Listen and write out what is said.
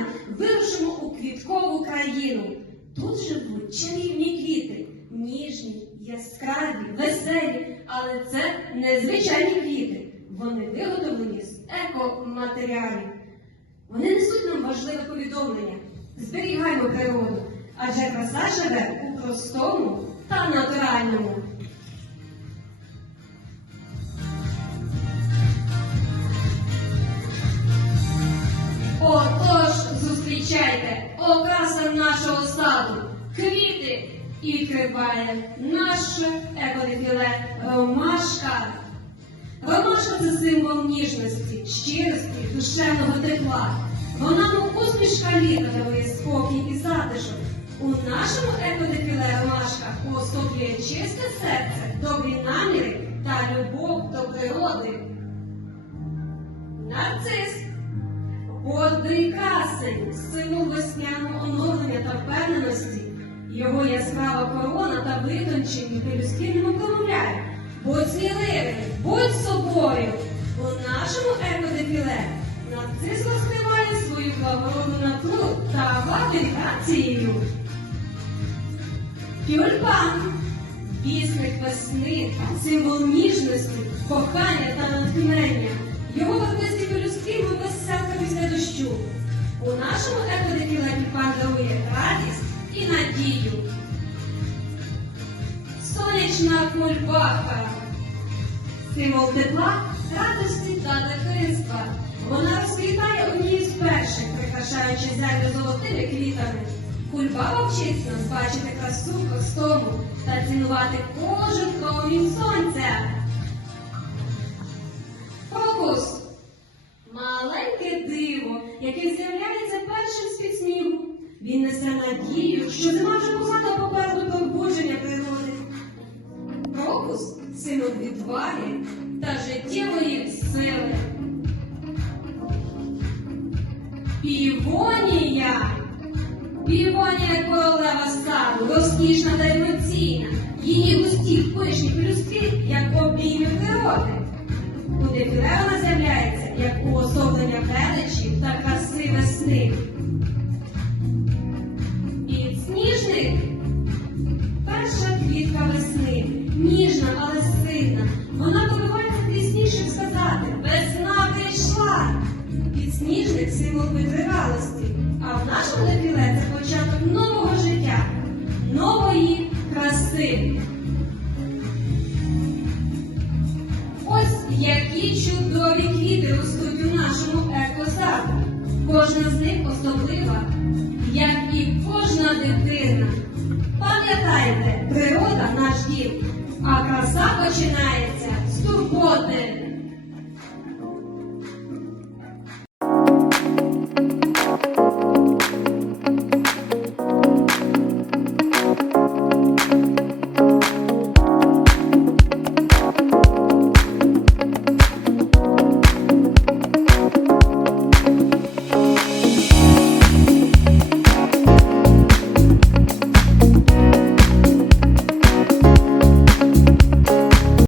вами вирушимо у квіткову країну. Тут живуть чарівні квіти, ніжні, яскраві, веселі, але це не звичайні квіти. Вони виготовлені з екоматеріалів. Вони несуть нам важливе повідомлення. Зберігаймо природу, адже краса живе у простому та натуральному. Нашого саду, квіти і відкриває наше екодефіле ромашка. Ромашка це символ ніжності, щирості, душевного тепла. Вона мов усмішка літа дарує спокій і затишок. У нашому екодефіле ромашка уособлює чисте серце, добрі наміри та любов до природи. Водний красень, символ весняного оновлення та впевненості. Його яскрава корона та витончені пелюстки не промовляють. Будь сміливим, будь собою. У нашому екодефіле нарцис розкриває свою благородну натуру та грацією. Тюльпан Вісник весни, символ ніжності, кохання та натхнення. Його надію. Сонячна кульбака. Символ тепла, радості та дитинства. Вона розквітає однією з перших, прикрашаючи землю золотими квітами. Кульбаба вчить нас бачити красу простому та цінувати кожен промінь сонця. Фокус. Маленьке диво, яке з'являється надію, що зима вже позаду попереду пробудження природи. Крокус символ відваги та життєвої сили. Півонія. Півонія королева саду, розкішна та емоційна. Її густі пишні плюски, як обійми природи. Дефіле вона з'являється як уособлення величі та краси весни. Символ витривалості, а в нашому дефіле це початок нового життя, нової краси. Ось які чудові квіти ростуть у нашому екосаду. Кожна з них особлива, як і кожна дитина. Пам'ятайте, природа наш дім, а краса починається.